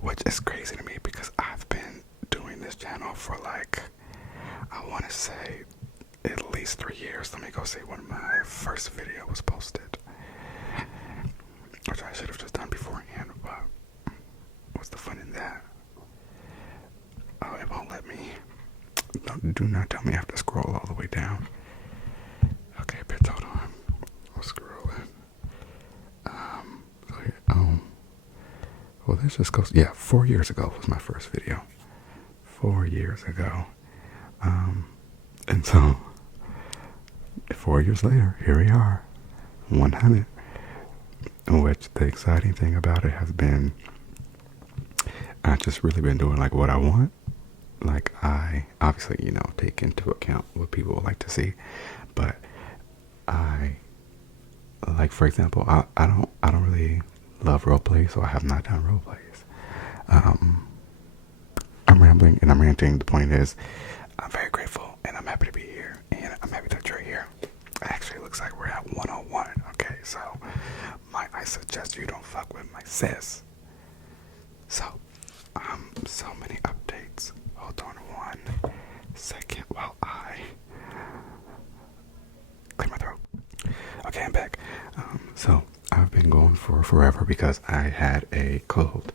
which is crazy to me because I've been doing this channel for like, I want to say at least 3 years. Let me go see when my first video was posted, which I should have just done beforehand, but what's the fun in that? Oh, it won't let me. Do not tell me I have to scroll all the way down. Okay, bitch, hold on. I'll scroll it. So here, well, this just goes, yeah, 4 years ago was my first video. 4 years ago. And so, 4 years later, here we are, 100. Which the exciting thing about it has been, I've just really been doing like what I want. Like I obviously, take into account what people would like to see, but I like, for example, I don't really love role plays, so I have not done role plays. I'm rambling and I'm ranting. The point is, I'm very grateful and I'm happy to be here, and I'm happy that you're here. It actually looks like we're at 101. Okay, so I suggest you don't fuck with my sis. So many updates. Hold on 1 second while I clear my throat. Okay, I'm back. So I've been going for forever because I had a cold.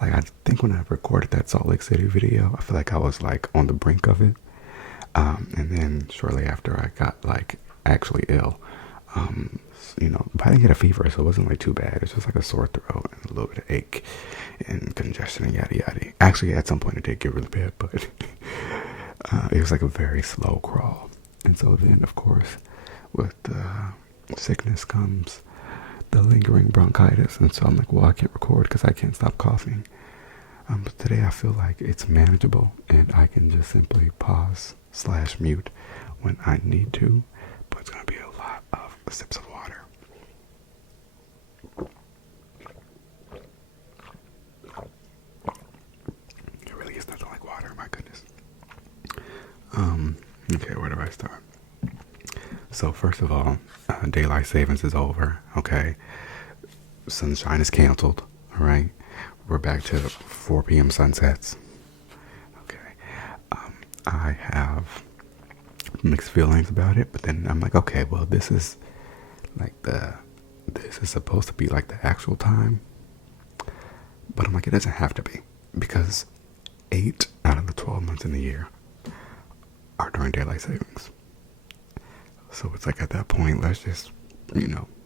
Like, I think when I recorded that Salt Lake City video, I feel like I was like on the brink of it. And then shortly after I got like actually ill. But I didn't get a fever, so it wasn't like too bad. It's just like a sore throat and a little bit of ache and congestion and yada yada. Actually, at some point it did get really bad, but it was like a very slow crawl. And so then, of course, with sickness comes the lingering bronchitis. And so I'm like, well, I can't record because I can't stop coughing. But today I feel like it's manageable and I can just simply pause/mute when I need to. But it's going to be a lot of sips of water. It really is nothing like water, my goodness. Okay, where do I start? So first of all, daylight savings is over, okay? Sunshine is canceled, all right? We're back to 4 p.m. sunsets. Okay. I have mixed feelings about it, but then I'm like, okay, well, this is supposed to be like the actual time. But I'm like, it doesn't have to be, because 8 out of the 12 months in the year are during daylight savings. So it's like, at that point, let's just,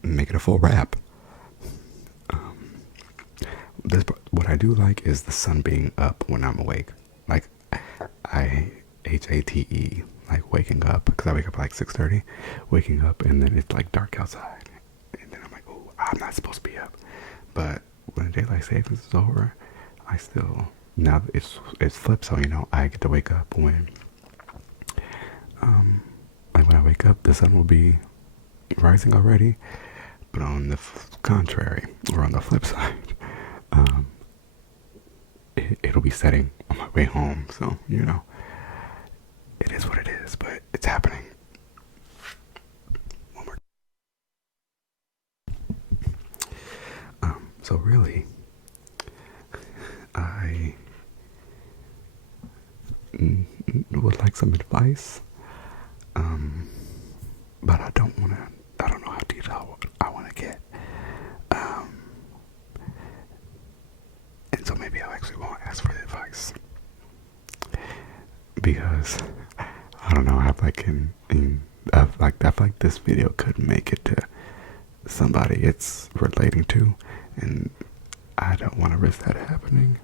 make it a full wrap. What I do like is the sun being up when I'm awake. Like, I HATE, like waking up, because I wake up at like 6:30, waking up, and then it's like dark outside, and then I'm like, oh, I'm not supposed to be up. But when daylight savings is over, I still, now it's flipped, so I get to wake up when like when I wake up, the sun will be rising already. But on the contrary, or on the flip side, it'll be setting on my way home. So, it is what it is, but it's happening. One more. So really, I would like some advice. But I don't know how detailed I want to get. And so maybe I actually won't ask for the advice. Because, I don't know, I feel like this video could make it to somebody it's relating to. And I don't want to risk that happening.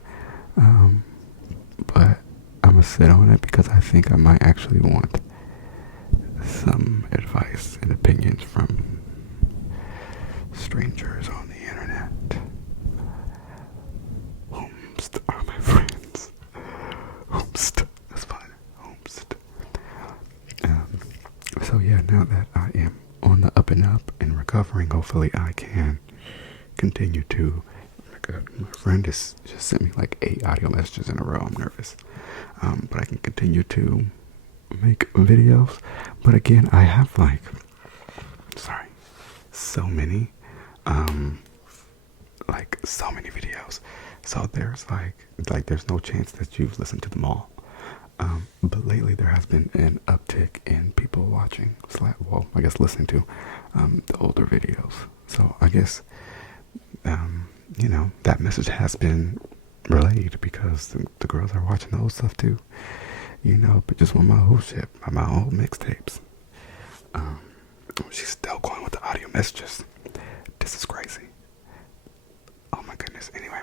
But I'm going to sit on it because I think I might actually want some advice and opinions from strangers on the internet. Whomst are my friends. Whomst. That's fine. Whomst. So yeah, now that I am on the up and up and recovering, hopefully I can continue to. Oh my God, my friend just sent me like 8 audio messages in a row. I'm nervous. But I can continue to make videos. But again, I have so many videos. So there's like there's no chance that you've listened to them all. But lately there has been an uptick in people watching, well, I guess listening to the older videos. So I guess, that message has been relayed because the girls are watching the old stuff too. But just want my old shit, my old mixtapes. She's still going with the audio messages. This is crazy. Oh my goodness. Anyway,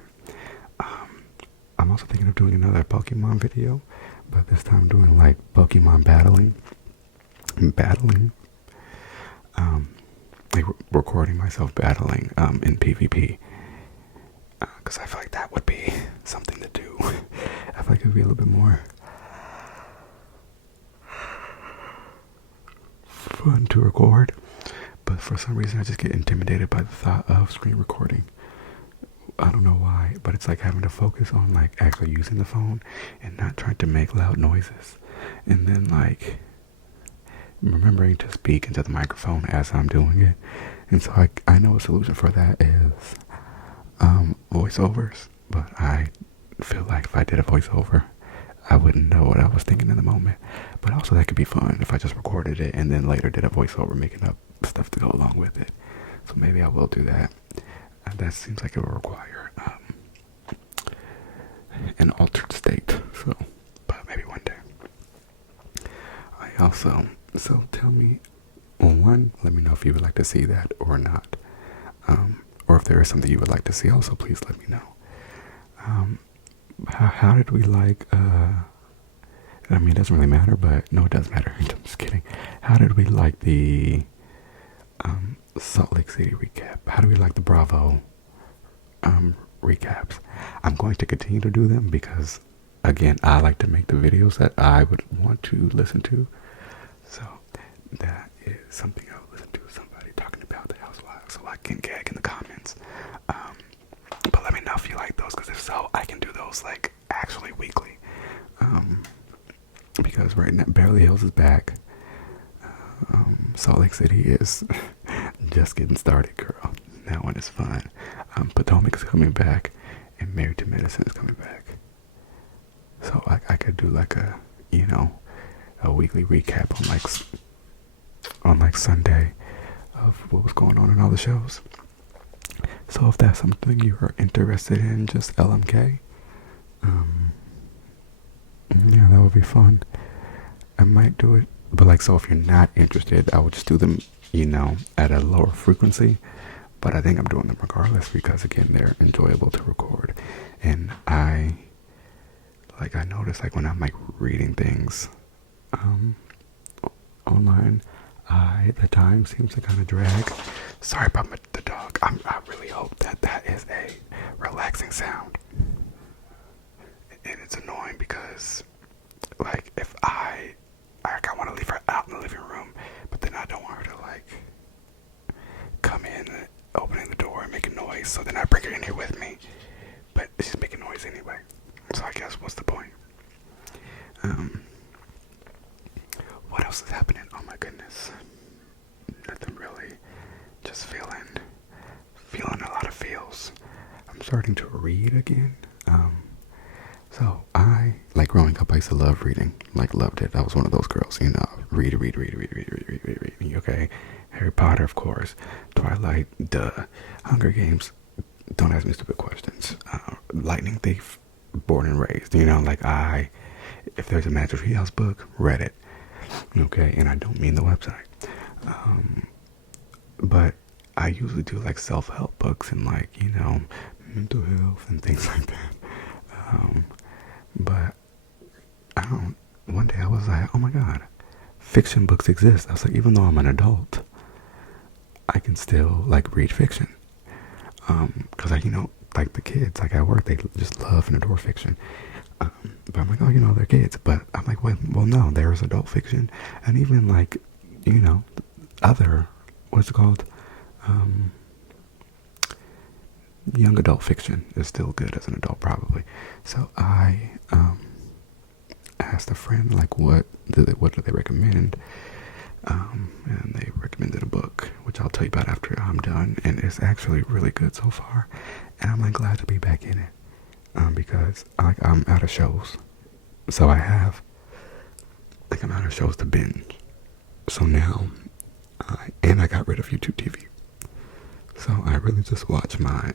I'm also thinking of doing another Pokemon video, but this time doing like Pokemon battling, like recording myself battling in PvP, because I feel like that would be something to do. I feel like it would be a little bit more fun to record, but for some reason I just get intimidated by the thought of screen recording. I don't know why, but it's like having to focus on like actually using the phone and not trying to make loud noises, and then like remembering to speak into the microphone as I'm doing it. And so I know a solution for that is voiceovers, but I feel like if I did a voiceover I wouldn't know what I was thinking in the moment. But also that could be fun if I just recorded it and then later did a voiceover making up stuff to go along with it. So maybe I will do that. That seems like it will require an altered state. So, but maybe one day. So tell me, one, let me know if you would like to see that or not. Or if there is something you would like to see, also please let me know. How did we like, I mean, it doesn't really matter, but no, it does matter. I'm just kidding. How did we like the Salt Lake City recap? How do we like the Bravo recaps? I'm going to continue to do them because, again, I like to make the videos that I would want to listen to. So that is something I'll listen to, somebody talking about the housewives, so I can gag in the comments. But let me know if you like those, because if so, I can do those like actually weekly. Because right now Beverly Hills is back. Salt Lake City is just getting started, girl. That one is fun. Potomac is coming back, and Married to Medicine is coming back. So I could do like a weekly recap on like Sunday of what was going on in all the shows. So if that's something you're interested in, just LMK. Yeah, that would be fun. I might do it, but like, so if you're not interested, I would just do them, at a lower frequency. But I think I'm doing them regardless because, again, they're enjoyable to record. And I notice like when I'm like reading things online, the time seems to kind of drag. Sorry about the dog. I really hope that is a relaxing sound. And it's annoying because, like, if I want to leave her out in the living room, but then I don't want her to like come in, opening the door and making noise. So then I bring her in here with me, but she's making noise anyway. So I guess what's the point? What else is happening? Oh my goodness, nothing really. Just feeling a lot of feels. I'm starting to read again. So I, like growing up, I used to love reading, like loved it. I was one of those girls, read, okay? Harry Potter, of course. Twilight, duh. Hunger Games, don't ask me stupid questions. Lightning Thief, born and raised, if there's a Magic Tree House book, read it, okay? And I don't mean the website. But I usually do like self-help books and like, mental health and things like that. But one day I was like, oh my God, fiction books exist. I was like, even though I'm an adult, I can still like read fiction. Cause like the kids, like at work, they just love and adore fiction. But I'm like, oh, they're kids. But I'm like, well, no, there's adult fiction. And even like, other, what's it called? Young adult fiction is still good as an adult, probably. So I asked a friend, like, what do they recommend? And they recommended a book, which I'll tell you about after I'm done. And it's actually really good so far. And I'm like glad to be back in it. because I'm out of shows, so I'm out of shows to binge. So now, I got rid of YouTube TV. So I really just watch my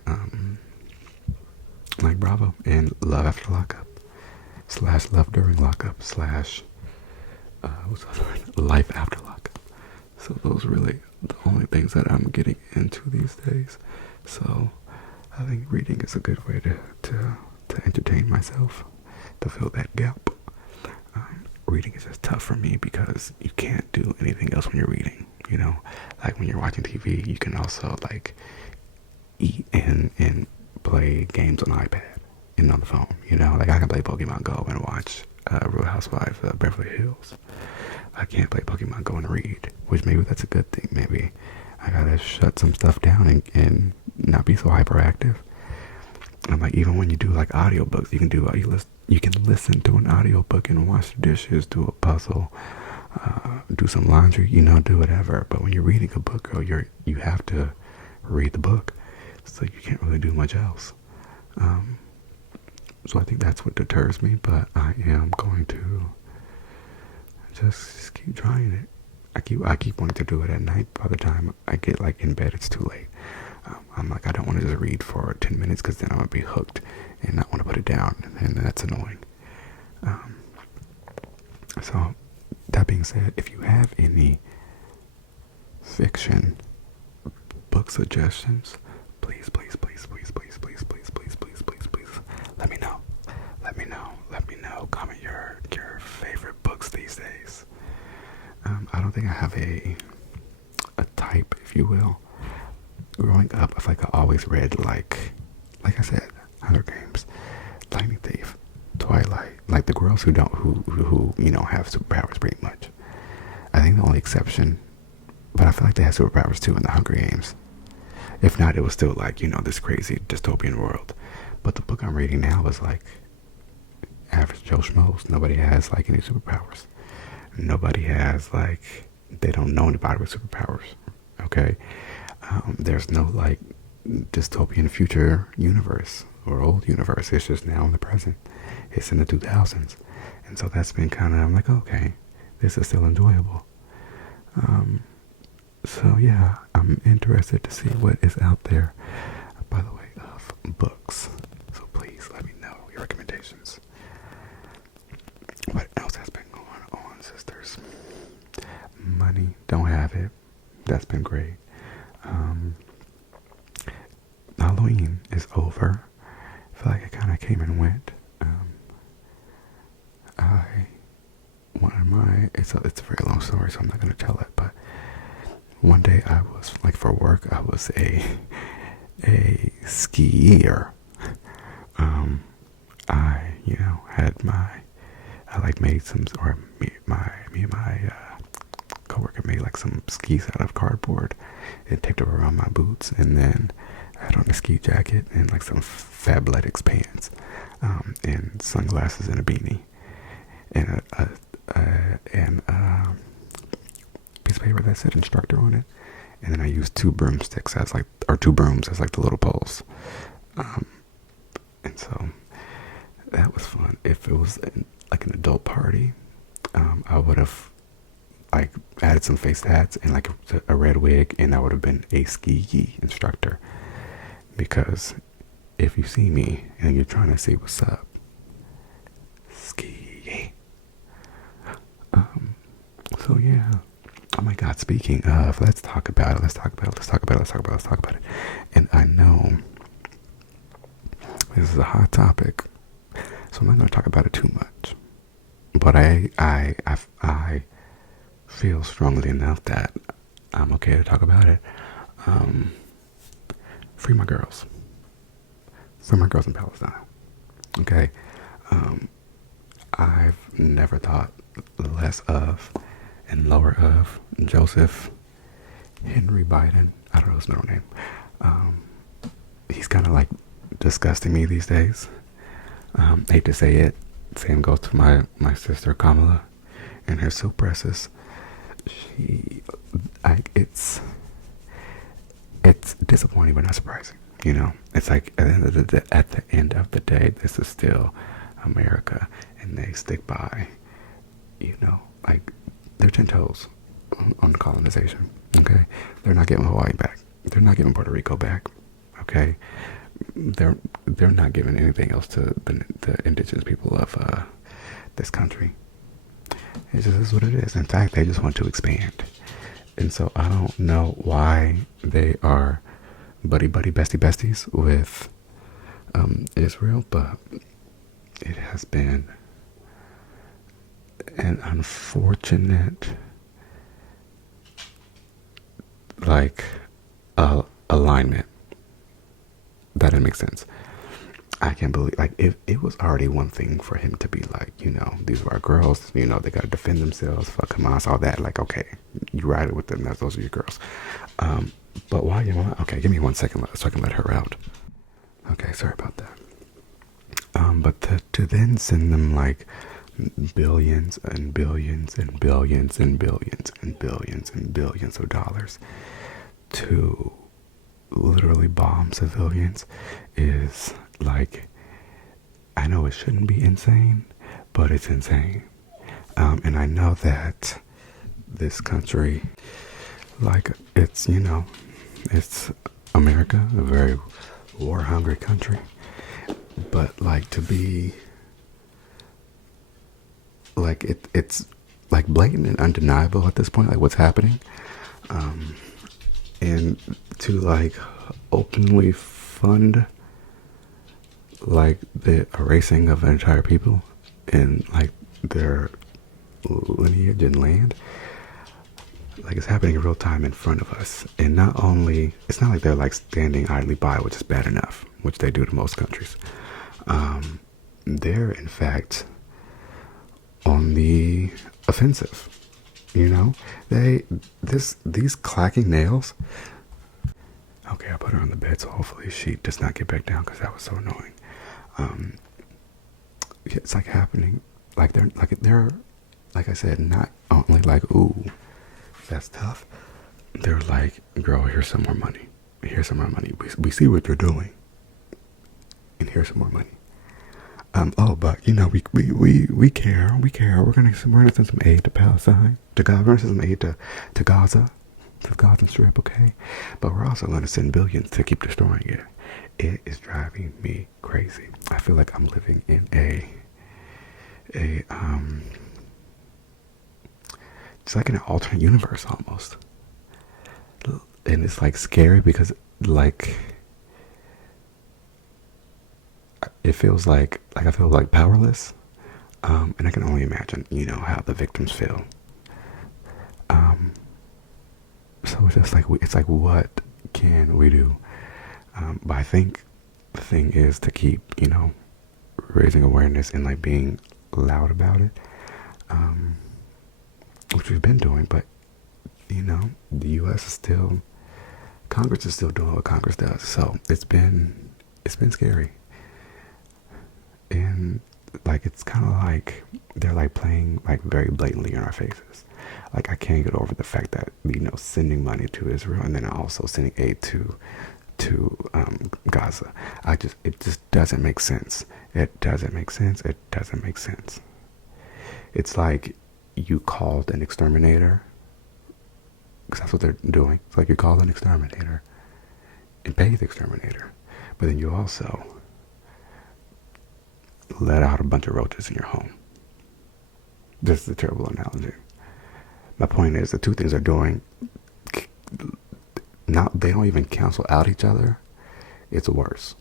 like Bravo and Love After Lockup / Love During Lockup / what's the other one? Life After Lockup. So those are really the only things that I'm getting into these days. So I think reading is a good way to entertain myself, to fill that gap. Reading is just tough for me because you can't do anything else when you're reading. You know, like when you're watching TV, you can also like eat and play games on iPad and on the phone. You know, like I can play Pokemon Go and watch Real Housewives of Beverly Hills. I can't play Pokemon Go and read, which maybe that's a good thing. Maybe I gotta shut some stuff down and not be so hyperactive. And like even when you do like audiobooks, you can listen to an audiobook and wash the dishes, do a puzzle, do some laundry, do whatever. But when you're reading a book, girl, you have to read the book, so you can't really do much else. So I think that's what deters me, but I am going to just keep trying it. I keep wanting to do it at night. By the time I get like in bed, it's too late. I'm like, I don't want to just read for 10 minutes because then I'm going to be hooked and not want to put it down, and that's annoying. So that being said, if you have any fiction book suggestions, please let me know. Comment your favorite books these days. I don't think I have a type, if you will. Growing up, I feel like I always read like I said, Hunger Games, Lightning Thief, Twilight, like the girls who have superpowers pretty much. I think the only exception, but I feel like they had superpowers too in the Hunger Games. If not, it was still like, this crazy dystopian world. But the book I'm reading now is like average Joe Schmoes. Nobody has like any superpowers. Nobody has they don't know anybody with superpowers. Okay? There's no like dystopian future universe or old universe. It's just now in the present. It's in the 2000s. And so that's been I'm like, okay, this is still enjoyable. So yeah, I'm interested to see what is out there, by the way, of books. So please let me know your recommendations. What else has been going on, sisters? Money, don't have it. That's been great. Halloween is over. I feel like it kind of came and went. It's a very long story, so I'm not going to tell it, but one day I was, for work, I was a skier. Me and my coworker made some skis out of cardboard and taped them around my boots, and then I had on a ski jacket and some Fabletics pants, and sunglasses and a beanie, and a piece of paper that said instructor on it, and then I used two brooms as the little poles, and so that was fun. If it was an adult party, I would have added some face hats and a red wig, and I would have been a ski instructor, because if you see me and you're trying to see what's up, ski. So yeah. Oh my God, speaking of, let's talk about it. And I know this is a hot topic, so I'm not going to talk about it too much. But I feel strongly enough that I'm okay to talk about it. Free my girls. Free my girls in Palestine. Okay? I've never thought less of and lower of Joseph Henry Biden. I don't know his middle name. He's kind of disgusting me these days. Hate to say it. Same goes to my sister Kamala and her silk presses. It's disappointing but not surprising. You know, it's like at the end of the day, this is still America, and they stick by, you know, like they're 10 toes on the colonization. Okay, they're not giving Hawaii back. They're not giving Puerto Rico back. Okay, they're not giving anything else to the indigenous people of this country. It just is what it is. In fact, they just want to expand. And so I don't know why they are buddy bestie besties with Israel, but it has been an unfortunate like alignment. That didn't make sense. I can't believe, like, if it was already one thing for him to be like, you know, these are our girls, you know, they gotta defend themselves, fuck Hamas, all that. Like, okay, you ride it with them, those are your girls. But why, you know, okay, give me 1 second so I can let her out. Okay, sorry about that. But to then send them like billions and billions and billions and billions and billions and billions of dollars to literally bomb civilians is like, I know it shouldn't be insane, but it's insane. And I know that this country, like, it's, you know, it's America, a very war-hungry country, but like to be like it's like blatant and undeniable at this point, like what's happening, and to like openly fund like the erasing of entire people and like their lineage and land, like it's happening in real time in front of us. And not only, it's not like they're like standing idly by, which is bad enough, which they do to most countries. They're in fact on the offensive. You know, these clacking nails. Okay, I put her on the bed, so hopefully she does not get back down because that was so annoying. It's like happening, like they're like I said, not only like, ooh, that's tough. They're like, girl, here's some more money. Here's some more money. We see what you're doing, and here's some more money. Oh, but you know, we care. We're gonna send some aid to Palestine, to Gaza. We're gonna send some aid to Gaza, to the Gaza Strip, okay? But we're also gonna send billions to keep destroying it. It is driving me crazy. I feel like I'm living in it's like in an alternate universe almost, and it's like scary because like it feels like I feel like powerless, and I can only imagine, you know, how the victims feel. So it's just like it's like, what can we do? But I think the thing is to keep, you know, raising awareness and like being loud about it, which we've been doing. But you know, the U.S. is still, Congress is still doing what Congress does. So it's been scary. And like it's kind of like they're like playing like very blatantly in our faces. Like I can't get over the fact that, you know, sending money to Israel and then also sending aid to Gaza. It just doesn't make sense. It doesn't make sense. It doesn't make sense. It's like you called an exterminator, because that's what they're doing. It's like you called an exterminator and paid the exterminator, but then you also let out a bunch of roaches in your home. This is a terrible analogy. My point is, the two things they're doing, they don't even cancel out each other. It's worse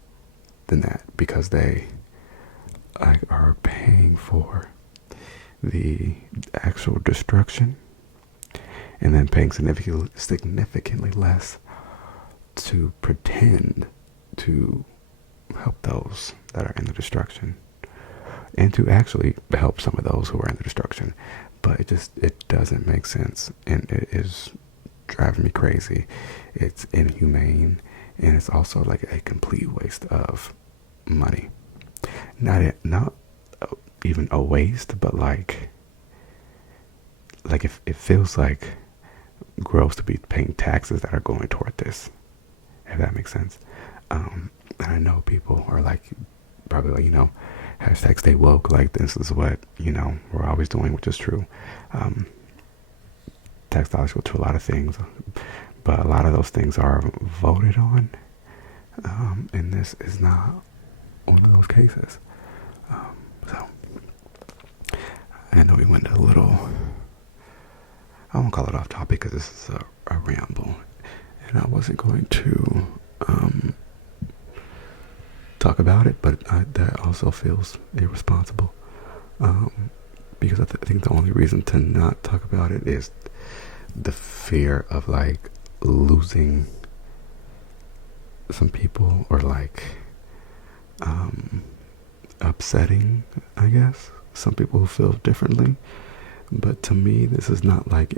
than that, because they are paying for the actual destruction and then paying significantly less to pretend to help those that are in the destruction, and to actually help some of those who are in the destruction. But it doesn't make sense, and it is driving me crazy. It's inhumane, and it's also like a complete waste of money. Not even a waste, but like if it feels like gross to be paying taxes that are going toward this, if that makes sense. And I know people are like, probably like, hashtag stay woke, like this is what, we're always doing, which is true. Tax dollars go to a lot of things, but a lot of those things are voted on, and this is not one of those cases. So I know we went a little, I won't call it off topic because this is a ramble, and I wasn't going to talk about it, but that also feels irresponsible, because I think the only reason to not talk about it is the fear of like losing some people, or like upsetting, I guess, some people who feel differently. But to me, this is not like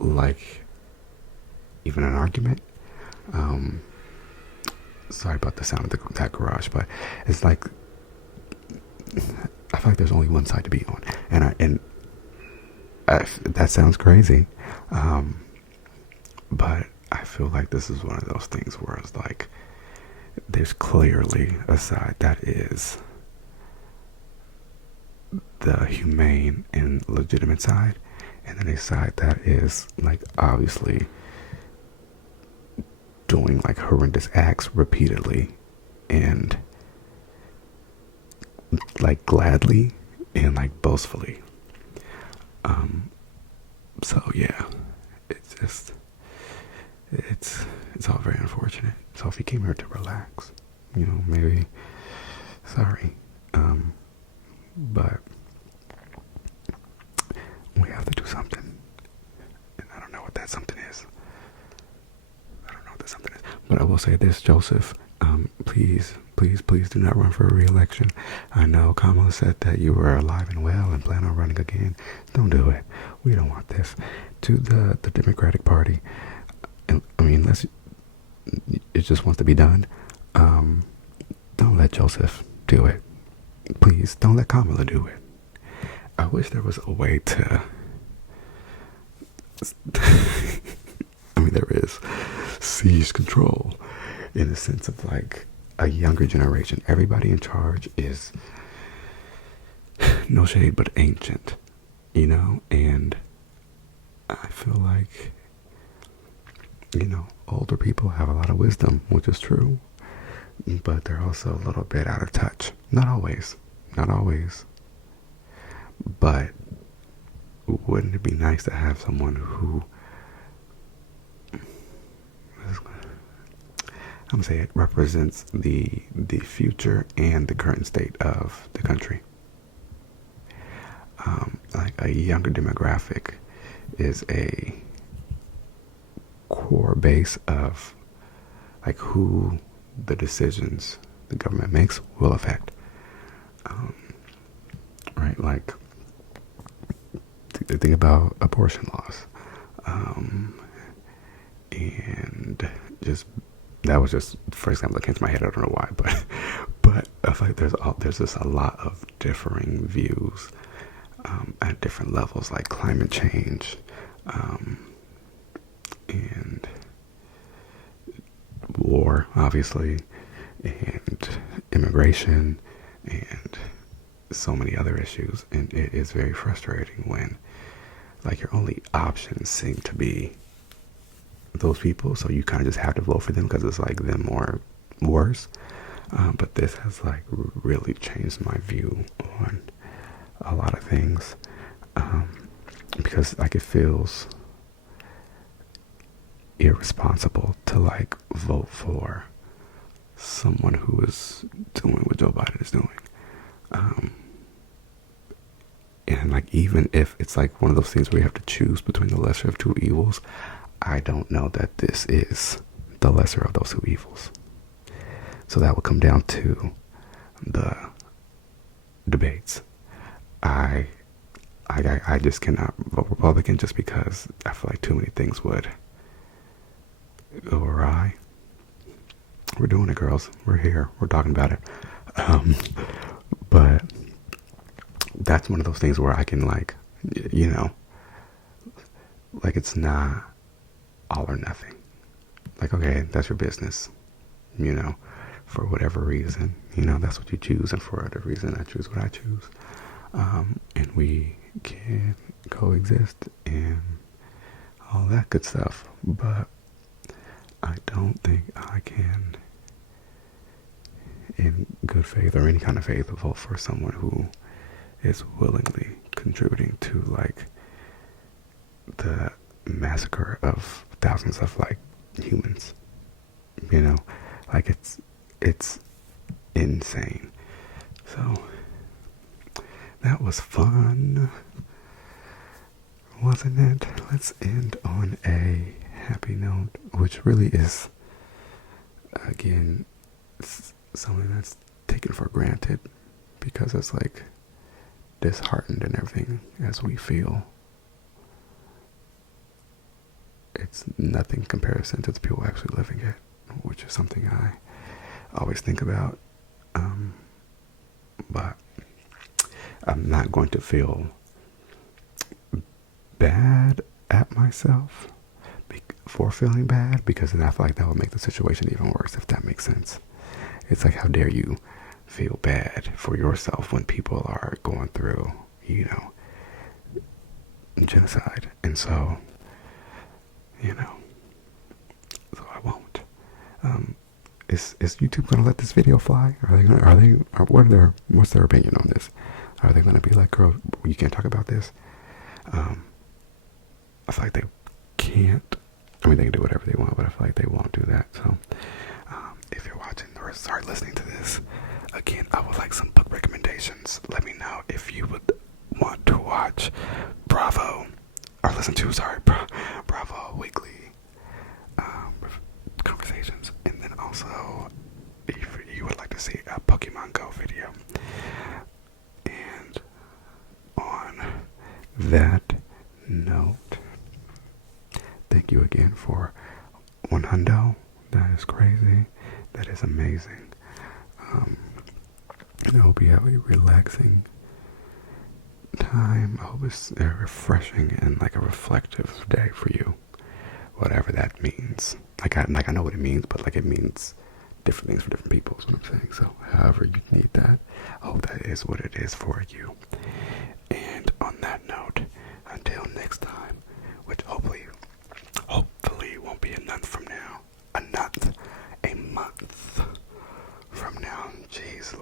like even an argument. Sorry about the sound of that garage, but it's like, I feel like there's only one side to be on, and that sounds crazy, but I feel like this is one of those things where it's like there's clearly a side that is the humane and legitimate side, and then a side that is like obviously doing like horrendous acts repeatedly and like gladly and like boastfully. So yeah, it's all very unfortunate. So if you came here to relax, maybe, sorry, but we have to do something, and I don't know what that something is. But I will say this, Joseph, please do not run for a re-election. I know Kamala said that you were alive and well and plan on running again. Don't do it. We don't want this. To the Democratic Party, I mean, unless it just wants to be done, don't let Joseph do it. Please, don't let Kamala do it. I wish there was a way to... I mean, there is seize control in the sense of like a younger generation. Everybody in charge is, no shade, but ancient, and I feel like, older people have a lot of wisdom, which is true, but they're also a little bit out of touch. Not always, but wouldn't it be nice to have someone who, I'm gonna say it represents the future and the current state of the country. Like a younger demographic is a core base of like who the decisions the government makes will affect. Right, like think about abortion laws, and just that was just the first example that came to my head. I don't know why, but I feel like there's just a lot of differing views at different levels, like climate change, and war, obviously, and immigration, and so many other issues. And it is very frustrating when like your only options seem to be those people, so you kind of just have to vote for them because it's like them or worse. But this has like really changed my view on a lot of things, because like it feels irresponsible to like vote for someone who is doing what Joe Biden is doing. And like even if it's like one of those things where you have to choose between the lesser of two evils, I don't know that this is the lesser of those two evils. So that would come down to the debates. I just cannot vote Republican just because I feel like too many things would go awry. We're doing it, girls. We're here. We're talking about it. But that's one of those things where I can like, like it's not all or nothing. like, okay, that's your business, you know, for whatever reason, you know, that's what you choose, and for whatever reason, I choose what I choose. And we can coexist and all that good stuff. But I don't think I can, in good faith or any kind of faith, vote for someone who is willingly contributing to like the massacre of thousands of like humans. You know, like it's insane. So that was fun, wasn't it? Let's end on a happy note, which really is, again, something that's taken for granted because it's like disheartened and everything as we feel. It's nothing in comparison to the people actually living it, which is something I always think about. But I'm not going to feel bad at myself for feeling bad, because then I feel like that would make the situation even worse, if that makes sense. It's like, how dare you feel bad for yourself when people are going through, you know, genocide. And so, you know, so I won't. Is YouTube gonna let this video fly? What's their opinion on this? Are they gonna be like, girl, you can't talk about this? I feel like they can't. I mean, they can do whatever they want, but I feel like they won't do that. So, if you're watching or start listening to this, again, I would like some book recommendations. Let me know if you would want to watch Bravo Weekly Conversations, and then also if you would like to see a Pokemon Go video. And on that note, thank you again for 100. That is crazy. That is amazing. I hope you have a relaxing time. I hope it's a refreshing and like a reflective day for you, whatever that means. Like I know what it means, but like it means different things for different people is what I'm saying. So however you need that, I hope that is what it is for you. And on that note, until next time, which hopefully won't be a month from now. A month from now. Jeez